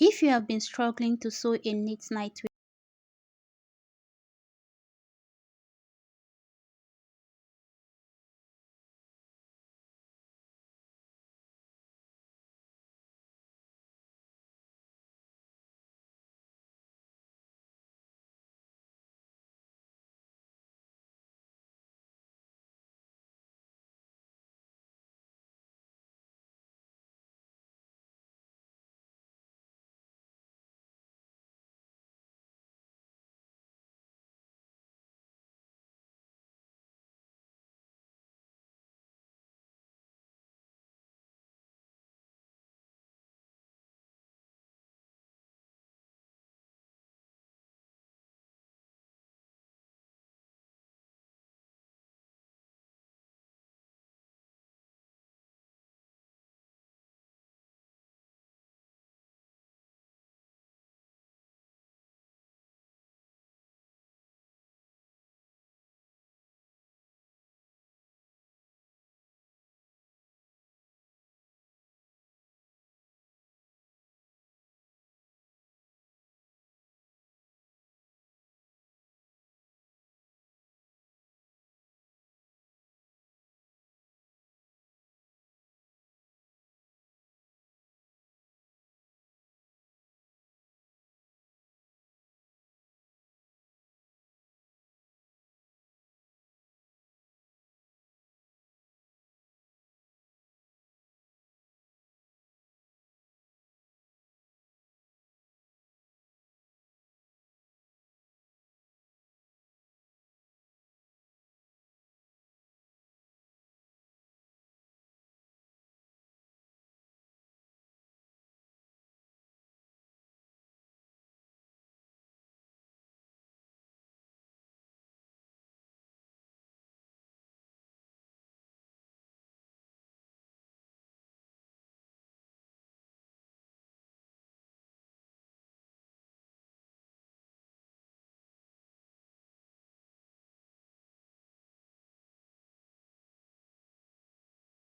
If you have been struggling to sew a neat nightwear,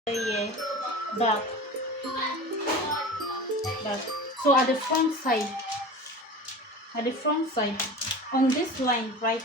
yeah, back, back. So at the front side, on this line, right?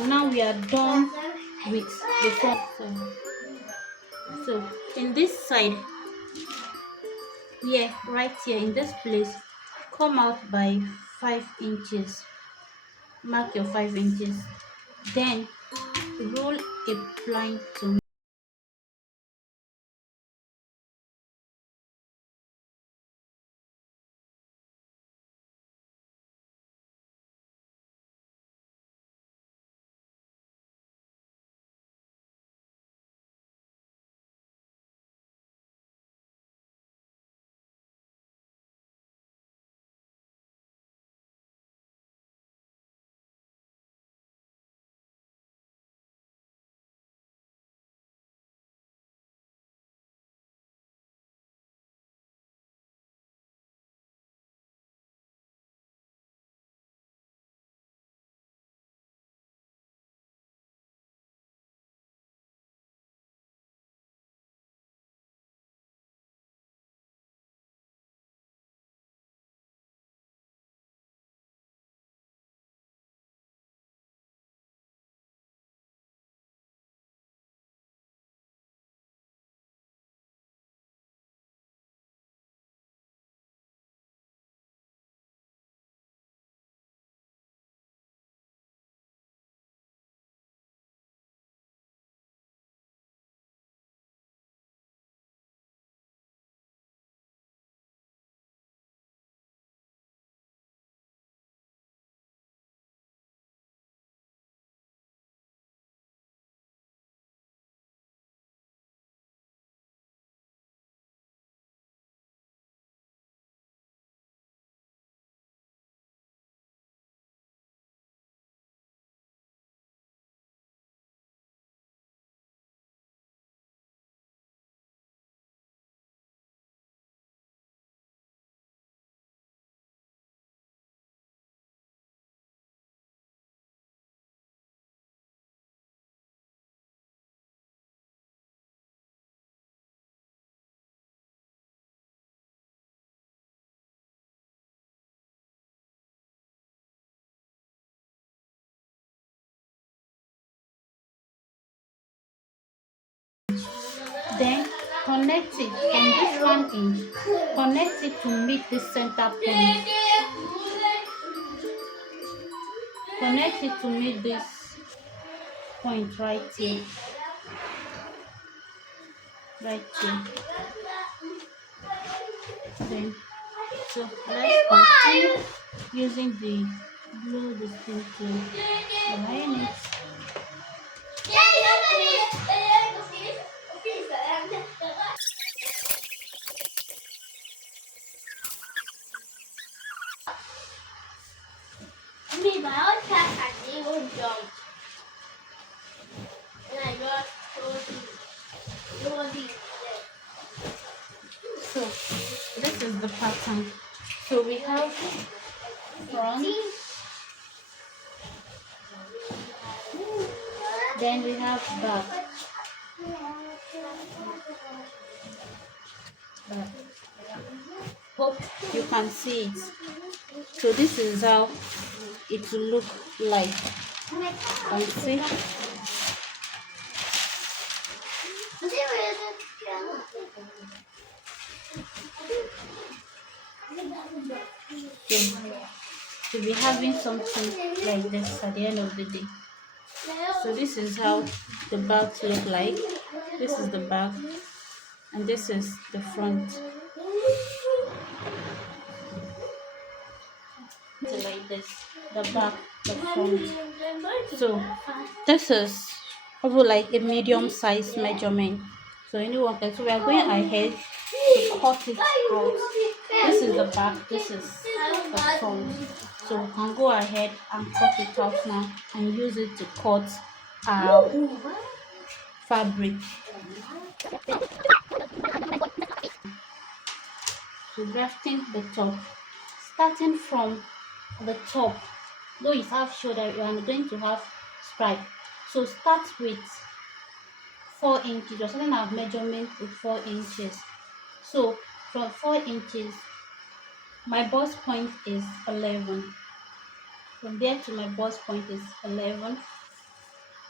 Now we are done with the front. So in this side here, right here in this place, come out by 5 inches. Mark your 5 inches. Then roll a line to then connect it from this 1 inch. Connect it to meet the center point. Connect it to meet this point right here. Right here. Then so let's continue using the blue distinct to align it. So this is the pattern. So we have front, then we have back. Hope you can see it. So this is how it will look like. And see. To be having something like this at the end of the day. So this is how the bags look like. This is the back and this is the front. Like this, the back, the front. So this is also like a medium size measurement. So anyone can, so we are going ahead to cut it out. This is the back, this is the front. So we can go ahead and cut it out now and use it to cut our fabric. So drafting the top, starting from the top, though it's half shoulder, you are going to have stripe. So start with 4 inches. You're starting our measurement with 4 inches. So from 4 inches, my bust point is 11. From there to my bust point is 11.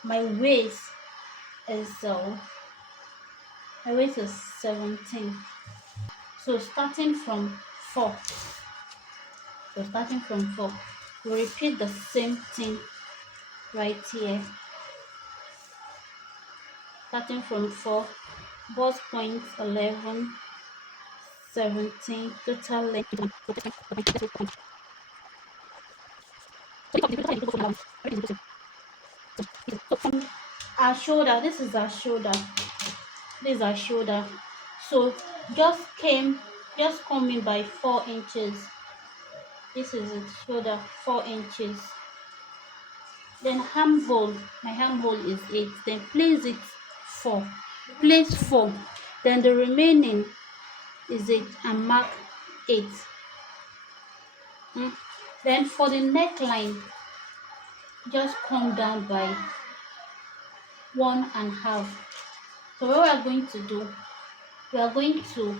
My waist is my waist is 17. So starting from 4, we repeat the same thing right here. Starting from 4, bust point 11, 17, total length. So from our shoulder, this is our shoulder. This is our shoulder. So just come in by 4 inches. This is it, shoulder 4 inches. Then armhole, my armhole is 8. Then place it 4. Place 4. Then the remaining is 8 and mark 8. Then for the neckline, just come down by 1.5. So what we are going to do, we are going to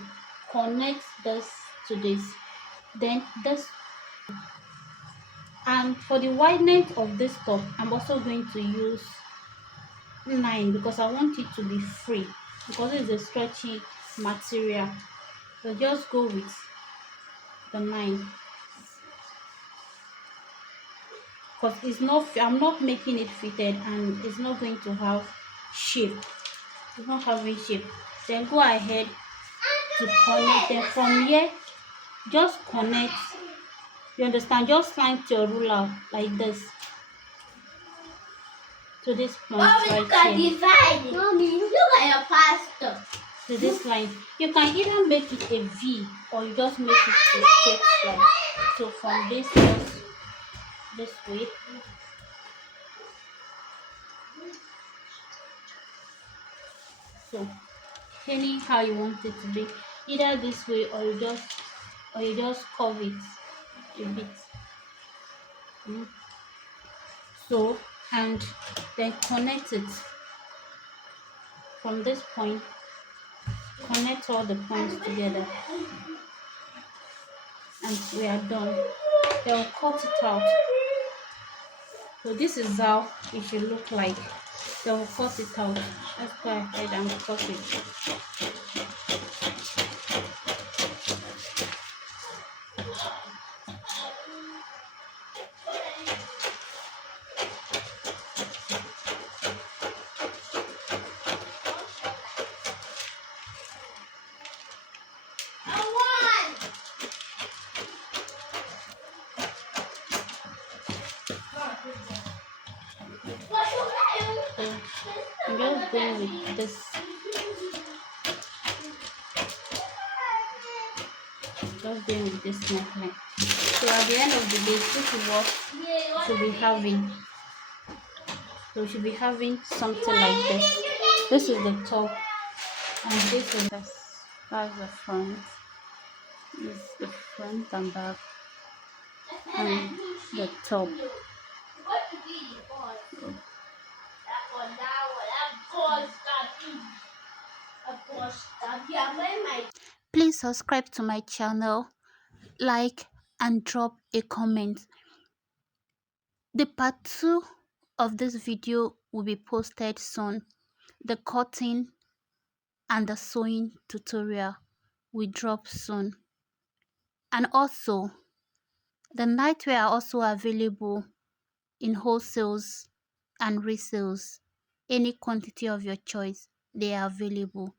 connect this to this, then this. And for the wideness of this top, I'm also going to use 9 because I want it to be free, because it's a stretchy material. So just go with the 9, because I'm not making it fitted and it's not going to have shape. It's not having shape. Then go ahead to connect them from here. Just connect, you understand, just slant your ruler like this to this point. Right here. Mommy, look at your pastor. To this line. You can either make it a V or you just make it a straight line. So from this way. So anyhow you want it to be, either this way or you just curve it a bit. So, and then connect it from this point. Connect all the points together and we are done. Then we'll cut it out. So this is how it should look like. Then we'll cut it out. Let's go ahead and cut it. So I'm just going with this. Just going with this neckline. So at the end of the day, this is what we should be having. So we should be having something like this. This is the top, and this is that's the front. This is the front and back, and the top. Please subscribe to my channel, like, and drop a comment. The part 2 of this video will be posted soon. The cutting and the sewing tutorial will drop soon. And also, the nightwear are also available in wholesales and resales. Any quantity of your choice, they are available.